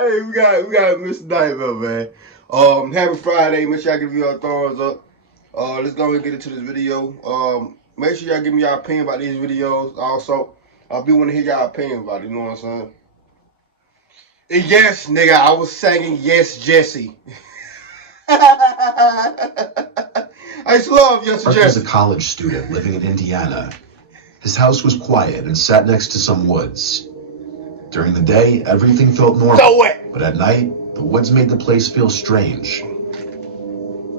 Hey, we got Mr. Nightmare, man. Happy Friday. Make sure y'all give me your thumbs up. Let's go ahead and get into this video. Make sure y'all give me y'all opinion about these videos. Also, I do want to hear y'all opinion about it. You know what I'm saying? And yes, nigga, I was singing Yes, Jesse. I just love Yes, Mark Jesse. was a college student living in Indiana. His house was quiet and sat next to some woods. During the day, everything felt normal, but at night, the woods made the place feel strange.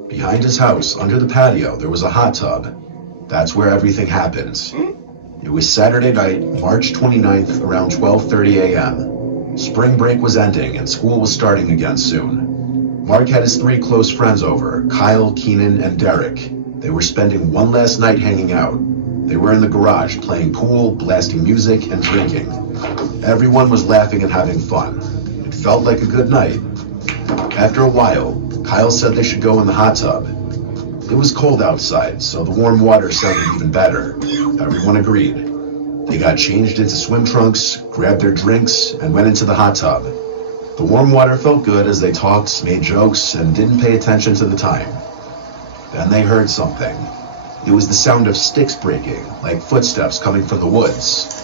Behind his house, under the patio, there was a hot tub. That's where everything happened. It was Saturday night, March 29th, around 12:30 a.m. Spring break was ending and school was starting again soon. Mark had his three close friends over, Kyle, Keenan, and Derek. They were spending one last night hanging out. They were in the garage playing pool, blasting music, and drinking. Everyone was laughing and having fun. It felt like a good night. After a while, Kyle said they should go in the hot tub. It was cold outside, so the warm water sounded even better. Everyone agreed. They got changed into swim trunks, grabbed their drinks, and went into the hot tub. The warm water felt good as they talked, made jokes, and didn't pay attention to the time. Then they heard something. It was the sound of sticks breaking, like footsteps coming from the woods.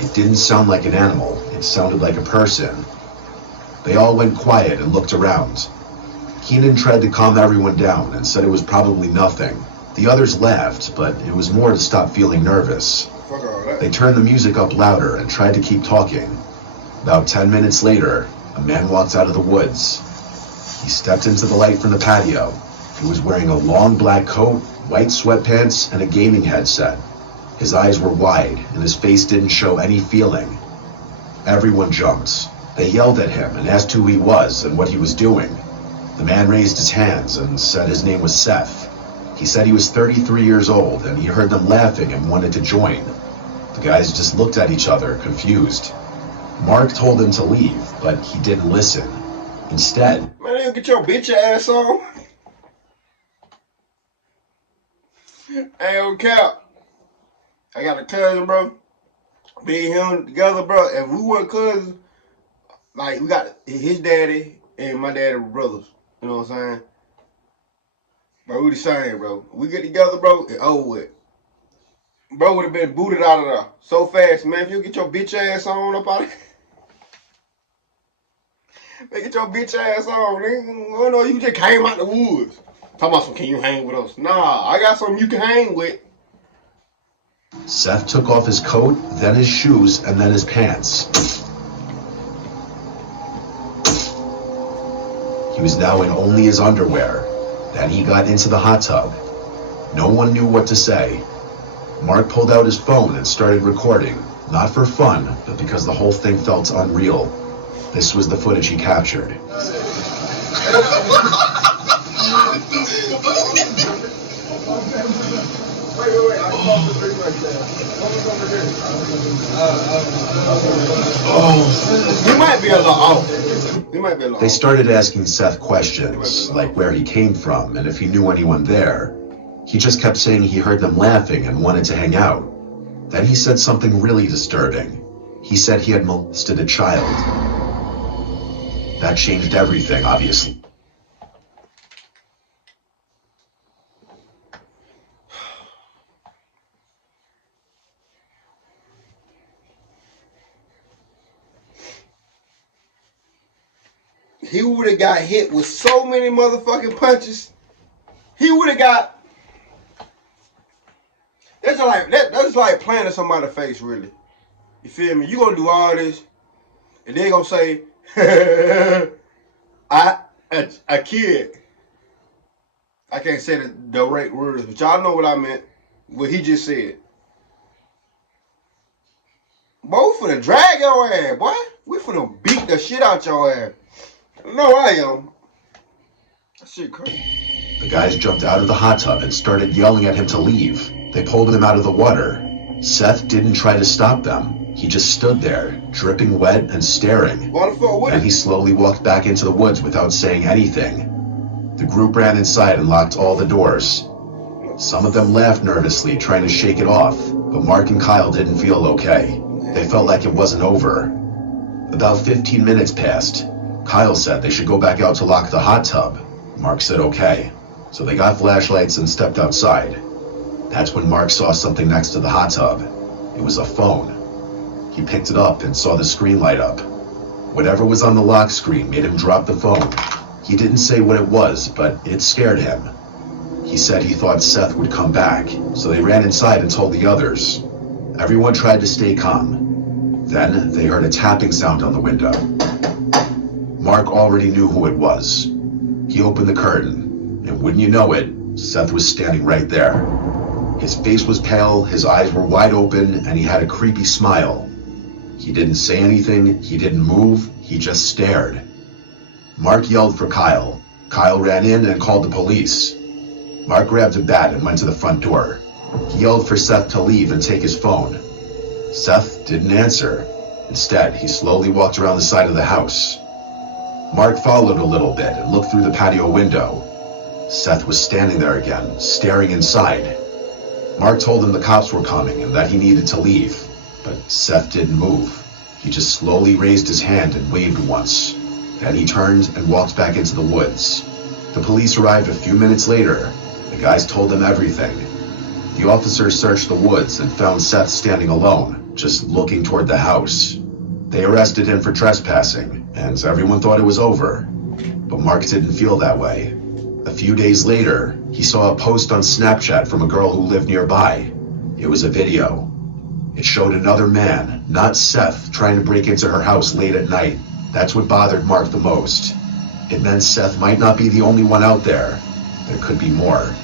It didn't sound like an animal, it sounded like a person. They all went quiet and looked around. Keenan tried to calm everyone down and said it was probably nothing. The others laughed, but it was more to stop feeling nervous. They turned the music up louder and tried to keep talking. About 10 minutes later, a man walked out of the woods. He stepped into the light from the patio. He was wearing a long black coat, white sweatpants, and a gaming headset. His eyes were wide, and his face didn't show any feeling. Everyone jumped. They yelled at him and asked who he was and what he was doing. The man raised his hands and said his name was Seth. He said he was 33 years old, and he heard them laughing and wanted to join. The guys just looked at each other, confused. Mark told him to leave, but he didn't listen. Instead, Man, you get your bitch ass on. Hey, yo, Cap. I got a cousin, bro. Me and him together, bro. If we weren't cousins, like, we got his daddy and my daddy were brothers. You know what I'm saying? Bro, we the same, bro. We get together, bro, and over with. Bro would have been booted out of there so fast, man. If you get your bitch ass on up out of here. Man, get your bitch ass on, nigga. Oh, no, you just came out the woods. Talking about some, can you hang with us? Nah, I got something you can hang with. Seth took off his coat, then his shoes, and then his pants. He was now in only his underwear. Then he got into the hot tub. No one knew what to say. Mark pulled out his phone and started recording, not for fun, but because the whole thing felt unreal. This was the footage he captured. You might be a little off. You might be a little They off. started asking Seth questions, like where he came from and if he knew anyone there. He just kept saying he heard them laughing and wanted to hang out. Then he said something really disturbing. He said he had molested a child. That changed everything, obviously. He would have got hit with so many motherfucking punches. He would have got. That's like planting somebody's face, really. You feel me? You gonna do all this, and they gonna say, a kid. I can't say the right words, but y'all know what I meant. What he just said. Boy, we finna drag your ass, boy. We finna beat the shit out your ass. No, I am. That shit crazy. The guys jumped out of the hot tub and started yelling at him to leave. They pulled him out of the water. Seth didn't try to stop them. He just stood there, dripping wet and staring. Then he slowly walked back into the woods without saying anything. The group ran inside and locked all the doors. Some of them laughed nervously, trying to shake it off, but Mark and Kyle didn't feel okay. They felt like it wasn't over. About 15 minutes passed. Kyle said they should go back out to lock the hot tub. Mark said okay. So they got flashlights and stepped outside. That's when Mark saw something next to the hot tub. It was a phone. He picked it up and saw the screen light up. Whatever was on the lock screen made him drop the phone. He didn't say what it was, but it scared him. He said he thought Seth would come back, so they ran inside and told the others. Everyone tried to stay calm. Then they heard a tapping sound on the window. Mark already knew who it was. He opened the curtain, and wouldn't you know it, Seth was standing right there. His face was pale, his eyes were wide open, and he had a creepy smile. He didn't say anything, he didn't move, he just stared. Mark yelled for Kyle. Kyle ran in and called the police. Mark grabbed a bat and went to the front door. He yelled for Seth to leave and take his phone. Seth didn't answer. Instead, he slowly walked around the side of the house. Mark followed a little bit and looked through the patio window. Seth was standing there again, staring inside. Mark told him the cops were coming and that he needed to leave, but Seth didn't move. He just slowly raised his hand and waved once. Then he turned and walked back into the woods. The police arrived a few minutes later. The guys told them everything. The officers searched the woods and found Seth standing alone, just looking toward the house. They arrested him for trespassing, and everyone thought it was over. But Mark didn't feel that way. A few days later, he saw a post on Snapchat from a girl who lived nearby. It was a video. It showed another man, not Seth, trying to break into her house late at night. That's what bothered Mark the most. It meant Seth might not be the only one out there. There could be more.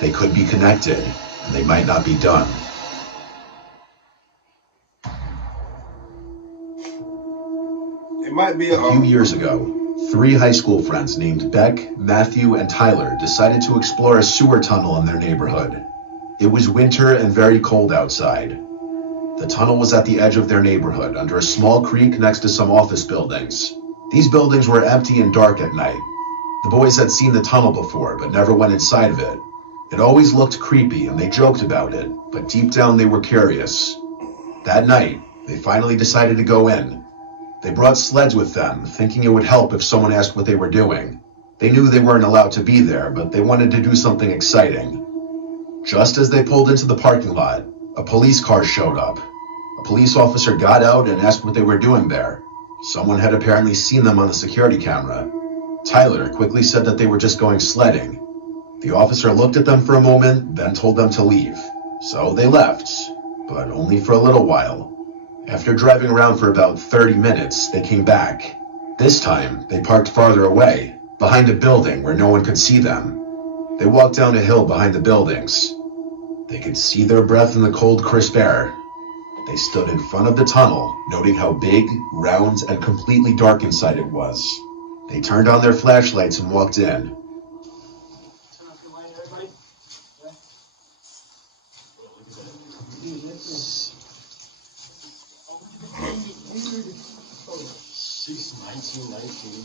They could be connected, and they might not be done. It might be A few years ago, 3 high school friends named Beck, Matthew, and Tyler decided to explore a sewer tunnel in their neighborhood. It was winter and very cold outside. The tunnel was at the edge of their neighborhood, under a small creek next to some office buildings. These buildings were empty and dark at night. The boys had seen the tunnel before, but never went inside of it. It always looked creepy, and they joked about it, but deep down they were curious. That night, they finally decided to go in. They brought sleds with them, thinking it would help if someone asked what they were doing. They knew they weren't allowed to be there, but they wanted to do something exciting. Just as they pulled into the parking lot, a police car showed up. A police officer got out and asked what they were doing there. Someone had apparently seen them on the security camera. Tyler quickly said that they were just going sledding. The officer looked at them for a moment, then told them to leave. So they left, but only for a little while. After driving around for about 30 minutes, they came back. This time, they parked farther away, behind a building where no one could see them. They walked down a hill behind the buildings. They could see their breath in the cold, crisp air. They stood in front of the tunnel, noting how big, round, and completely dark inside it was. They turned on their flashlights and walked in. Turn off your light, everybody. Yeah. She's 1919.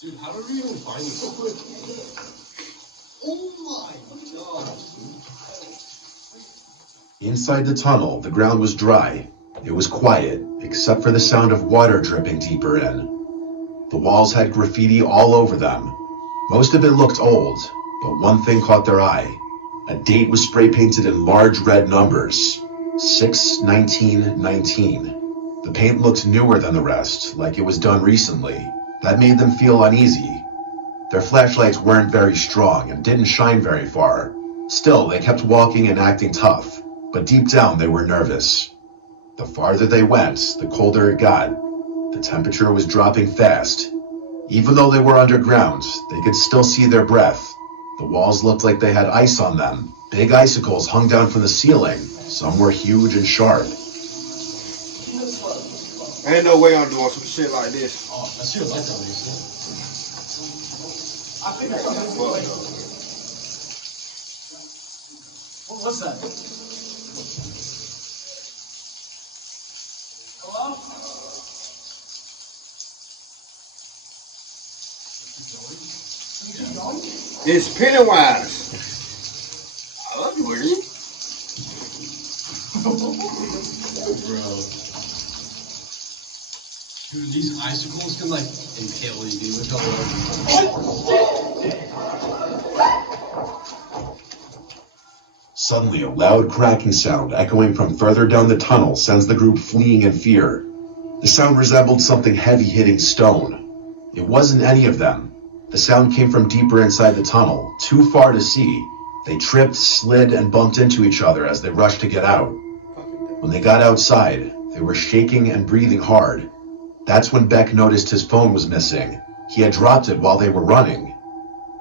Dude, how did we even find this so quick? Oh my god. Inside the tunnel, the ground was dry. It was quiet, except for the sound of water dripping deeper in. The walls had graffiti all over them. Most of it looked old, but one thing caught their eye. A date was spray painted in large red numbers. 6/19/19. The paint looked newer than the rest, like it was done recently. That made them feel uneasy. Their flashlights weren't very strong and didn't shine very far. Still, they kept walking and acting tough, but deep down they were nervous. The farther they went, the colder it got. The temperature was dropping fast. Even though they were underground, they could still see their breath. The walls looked like they had ice on them. Big icicles hung down from the ceiling. Some were huge and sharp. Ain't no way I'm doing some shit like this. Oh, that's your light on these. I think I got it. What's that? Hello? It's Pennywise. February. Bro. Dude, these icicles can like impale you, dude. Look Suddenly, a loud cracking sound echoing from further down the tunnel sends the group fleeing in fear. The sound resembled something heavy hitting stone. It wasn't any of them. The sound came from deeper inside the tunnel, too far to see. They tripped, slid, and bumped into each other as they rushed to get out. When they got outside, they were shaking and breathing hard. That's when Beck noticed his phone was missing. He had dropped it while they were running.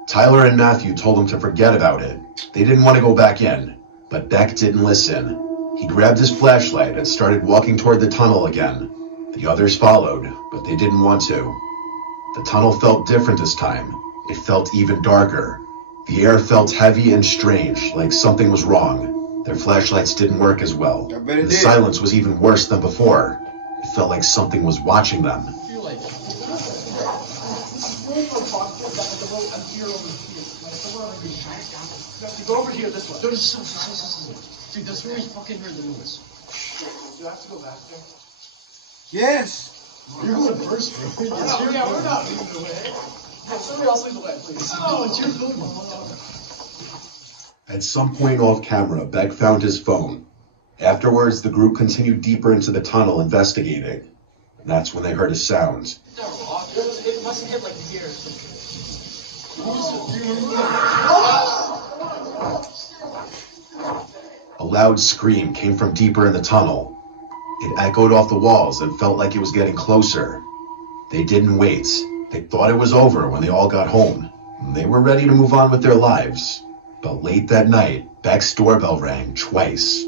Tyler and Matthew told him to forget about it. They didn't want to go back in, but Beck didn't listen. He grabbed his flashlight and started walking toward the tunnel again. The others followed, but they didn't want to. The tunnel felt different this time. It felt even darker. The air felt heavy and strange, like something was wrong. Their flashlights didn't work as well. The silence was even worse than before. It felt like something was watching them. I feel like Go over here this way. dude, that's where we fucking heard the noise. Do I have to go back there? Yes. You're going first, bro. We're not leading the way. Yeah, somebody else lead the way, please. No, it's your phone. At some point off camera, Beck found his phone. Afterwards, the group continued deeper into the tunnel investigating. And that's when they heard a sound. It must have hit like here. A loud scream came from deeper in the tunnel. It echoed off the walls and felt like it was getting closer. They didn't wait. They thought it was over when they all got home. They were ready to move on with their lives. But late that night, Beck's doorbell rang twice.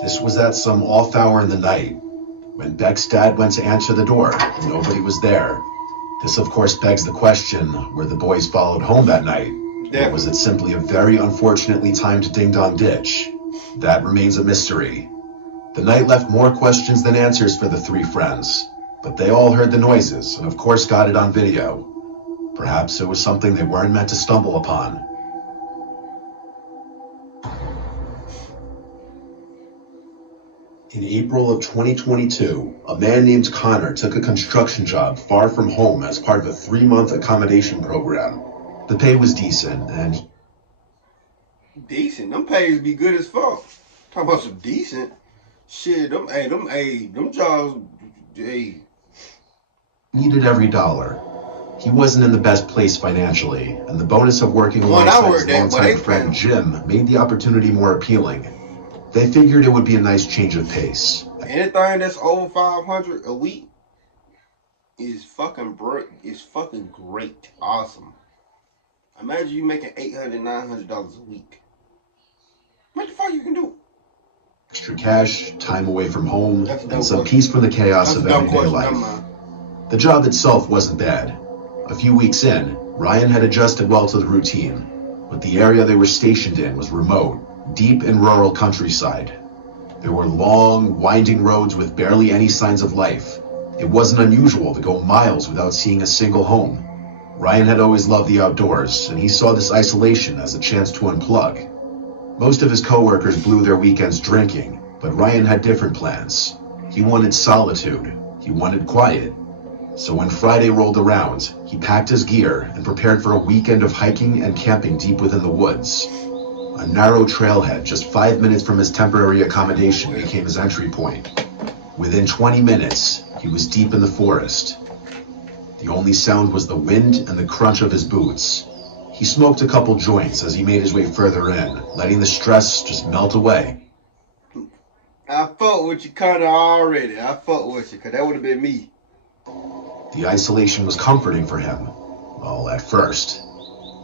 This was at some off hour in the night. When Beck's dad went to answer the door, nobody was there. This, of course, begs the question, were the boys followed home that night? Or was it simply a very unfortunately timed ding-dong ditch? That remains a mystery. The night left more questions than answers for the three friends, but they all heard the noises and of course got it on video. Perhaps it was something they weren't meant to stumble upon. In April of 2022, a man named Connor took a construction job far from home as part of a 3-month accommodation program. The pay was decent, and Decent. Them pays be good as fuck. Talking about some decent shit. Them jobs. Hey. needed every dollar. He wasn't in the best place financially, and the bonus of working Well, I alongside worked his there, longtime but friend Jim made the opportunity more appealing. They figured it would be a nice change of pace. Anything that's over 500 a week is fucking great. Awesome. Imagine you making $800, $900 a week. What the fuck you can do? Extra cash, time away from home, That's a dumb and some question. peace from the chaos That's of a dumb everyday question. Never life. mind. The job itself wasn't bad. A few weeks in, Ryan had adjusted well to the routine, but the area they were stationed in was remote, deep in rural countryside. There were long, winding roads with barely any signs of life. It wasn't unusual to go miles without seeing a single home. Ryan had always loved the outdoors, and he saw this isolation as a chance to unplug. Most of his coworkers blew their weekends drinking, but Ryan had different plans. He wanted solitude. He wanted quiet. So when Friday rolled around, he packed his gear and prepared for a weekend of hiking and camping deep within the woods. A narrow trailhead just 5 minutes from his temporary accommodation became his entry point. Within 20 minutes, he was deep in the forest. The only sound was the wind and the crunch of his boots. He smoked a couple joints as he made his way further in, letting the stress just melt away. I fuck with you kinda already. I fuck with you, cause that would have been me. The isolation was comforting for him. Well, at first.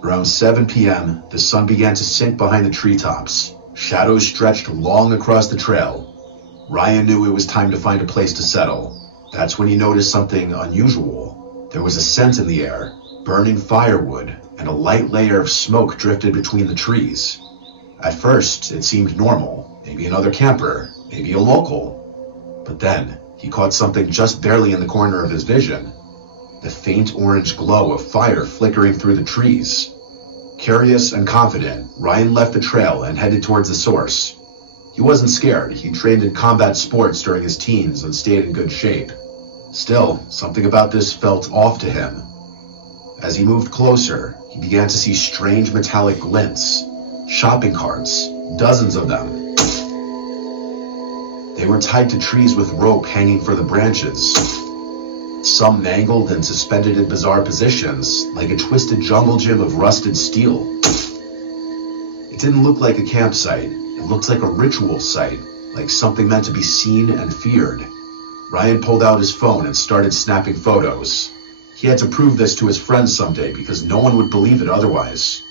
Around 7 p.m., the sun began to sink behind the treetops. Shadows stretched long across the trail. Ryan knew it was time to find a place to settle. That's when he noticed something unusual. There was a scent in the air, burning firewood, and a light layer of smoke drifted between the trees. At first, it seemed normal. Maybe another camper, maybe a local. But then, he caught something just barely in the corner of his vision. The faint orange glow of fire flickering through the trees. Curious and confident, Ryan left the trail and headed towards the source. He wasn't scared. He trained in combat sports during his teens and stayed in good shape. Still, something about this felt off to him. As he moved closer, he began to see strange metallic glints. Shopping carts, dozens of them. They were tied to trees with rope hanging for the branches. Some mangled and suspended in bizarre positions, like a twisted jungle gym of rusted steel. It didn't look like a campsite. It looked like a ritual site, like something meant to be seen and feared. Ryan pulled out his phone and started snapping photos. He had to prove this to his friends someday because no one would believe it otherwise.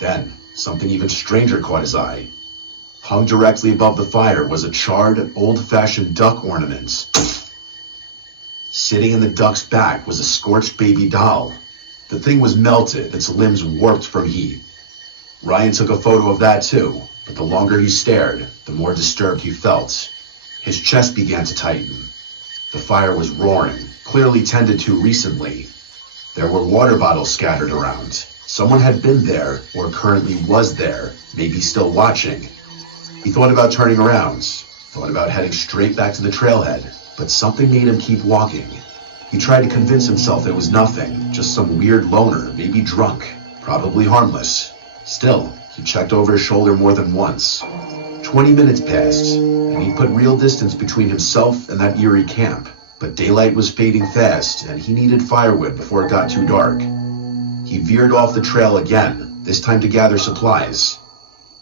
Then, something even stranger caught his eye. Hung directly above the fire was a charred, old-fashioned duck ornament. Sitting in the duck's back was a scorched baby doll. The thing was melted, its limbs warped from heat. Ryan took a photo of that too, but the longer he stared, the more disturbed he felt. His chest began to tighten. The fire was roaring, clearly tended to recently. There were water bottles scattered around. Someone had been there, or currently was there, maybe still watching. He thought about turning around, thought about heading straight back to the trailhead, but something made him keep walking. He tried to convince himself it was nothing, just some weird loner, maybe drunk, probably harmless. Still, he checked over his shoulder more than once. 20 minutes passed, and he put real distance between himself and that eerie camp. But daylight was fading fast, and he needed firewood before it got too dark. He veered off the trail again, this time to gather supplies.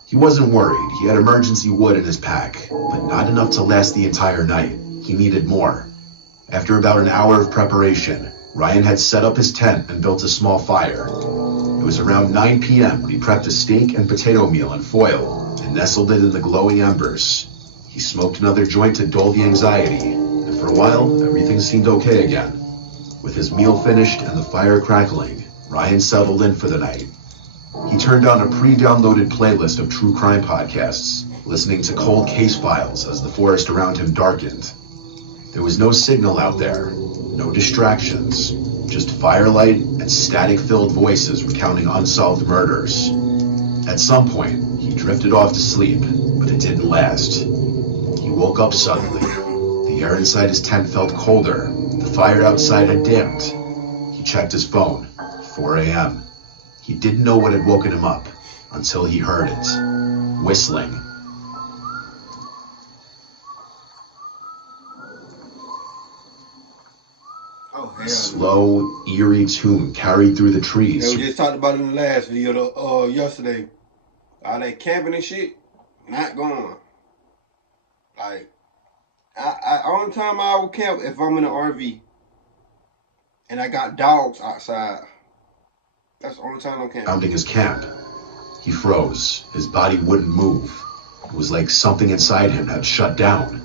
He wasn't worried. He had emergency wood in his pack, but not enough to last the entire night. He needed more. After about an hour of preparation, Ryan had set up his tent and built a small fire. It was around 9 p.m. when he prepped a steak and potato meal in foil and nestled it in the glowing embers. He smoked another joint to dull the anxiety, and for a while, everything seemed okay again. With his meal finished and the fire crackling, Ryan settled in for the night. He turned on a pre-downloaded playlist of true crime podcasts, listening to cold case files as the forest around him darkened. There was no signal out there, no distractions, just firelight and static-filled voices recounting unsolved murders. At some point, he drifted off to sleep, but it didn't last. He woke up suddenly. The air inside his tent felt colder. The fire outside had dimmed. He checked his phone. 4 a.m. He didn't know what had woken him up until he heard it. Whistling. Oh, hell. Slow, eerie tune carried through the trees. We just talked about it in the last video yesterday. All that camping and shit, not going. Like, only time I will camp if I'm in an RV and I got dogs outside. That's the only time I'm camping. Surrounding his camp, he froze. His body wouldn't move. It was like something inside him had shut down.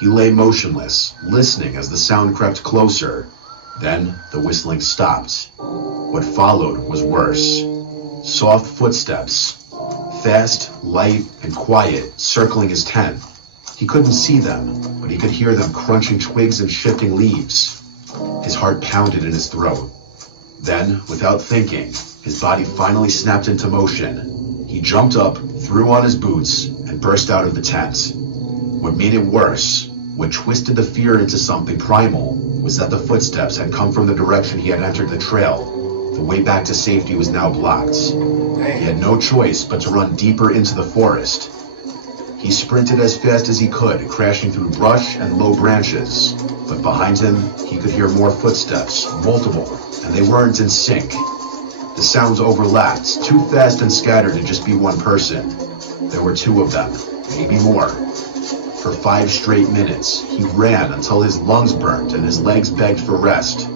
He lay motionless, listening as the sound crept closer. Then the whistling stopped. What followed was worse. Soft footsteps, fast, light, and quiet, circling his tent. He couldn't see them, but he could hear them crunching twigs and shifting leaves. His heart pounded in his throat. Then, without thinking, his body finally snapped into motion. He jumped up, threw on his boots, and burst out of the tent. What made it worse, what twisted the fear into something primal, was that the footsteps had come from the direction he had entered the trail. The way back to safety was now blocked. He had no choice but to run deeper into the forest. He sprinted as fast as he could, crashing through brush and low branches. But behind him, he could hear more footsteps, multiple, and they weren't in sync. The sounds overlapped, too fast and scattered to just be one person. There were two of them, maybe more. For 5 straight minutes, he ran until his lungs burned and his legs begged for rest.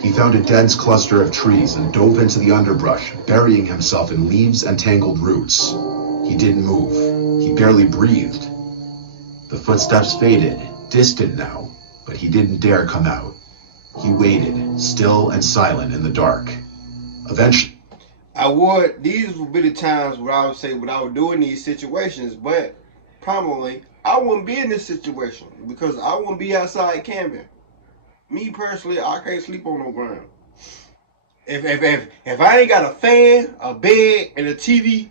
He found a dense cluster of trees and dove into the underbrush, burying himself in leaves and tangled roots. He didn't move. He barely breathed. The footsteps faded, distant now, but he didn't dare come out. He waited, still and silent in the dark. Eventually, these would be the times where I would say what I would do in these situations, but probably I wouldn't be in this situation because I wouldn't be outside camping. Me personally, I can't sleep on no ground. If I ain't got a fan, a bed, and a TV,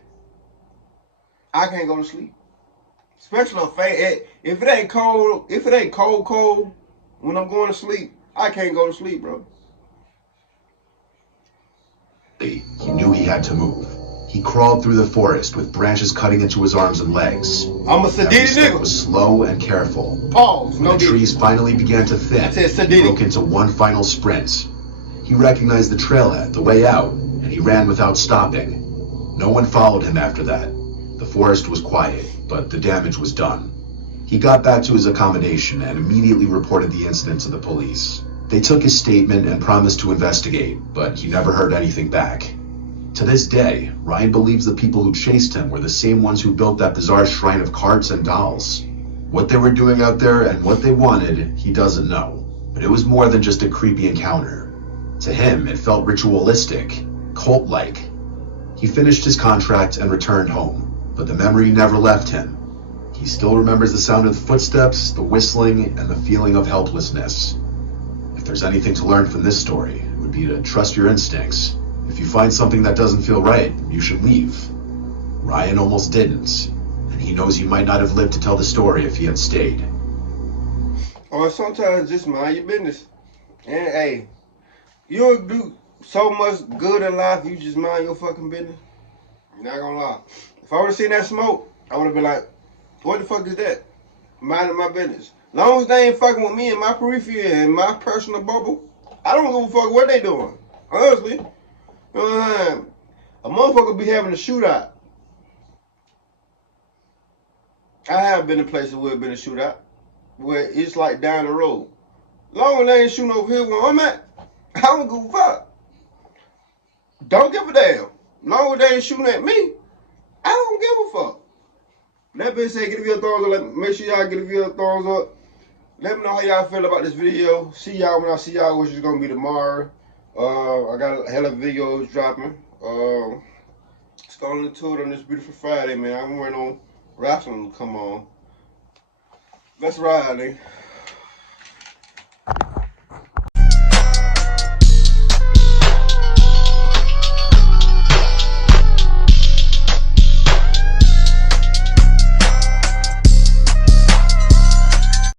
I can't go to sleep. Especially a fan. If it ain't cold when I'm going to sleep, I can't go to sleep, bro. He knew he had to move. He crawled through the forest with branches cutting into his arms and legs. I'm a Every sedated step nigga. was slow and careful. Pause. When No the trees finally began to thin, I said he sedated. broke into one final sprint. He recognized the trailhead, the way out, and he ran without stopping. No one followed him after that. The forest was quiet, but the damage was done. He got back to his accommodation and immediately reported the incident to the police. They took his statement and promised to investigate, but he never heard anything back. To this day, Ryan believes the people who chased him were the same ones who built that bizarre shrine of carts and dolls. What they were doing out there and what they wanted, he doesn't know. But it was more than just a creepy encounter. To him, it felt ritualistic, cult-like. He finished his contract and returned home, but the memory never left him. He still remembers the sound of the footsteps, the whistling, and the feeling of helplessness. If there's anything to learn from this story, it would be to trust your instincts. If you find something that doesn't feel right, you should leave. Ryan almost didn't, and he knows you might not have lived to tell the story if he had stayed. Or sometimes just mind your business. And hey, you'll do so much good in life, you just mind your fucking business. Not gonna lie. If I would have seen that smoke, I would have been like, what the fuck is that? Minding my business. Long as they ain't fucking with me in my periphery and my personal bubble, I don't give a fuck what they doing. Honestly. A motherfucker be having a shootout. I have been in places where it's been a shootout, where it's like down the road. Long as they ain't shooting over here where I'm at, I don't give a fuck. Don't give a damn. Long as they ain't shooting at me, I don't give a fuck. That bitch say, give me a thumbs up. Make sure y'all give me a thumbs up. Let me know how y'all feel about this video. See y'all when I see y'all, which is gonna be tomorrow. I got a hell of videos dropping. Let's go into it on this beautiful Friday, man. I'm waiting on wrestling to come on. Let's ride, nigga.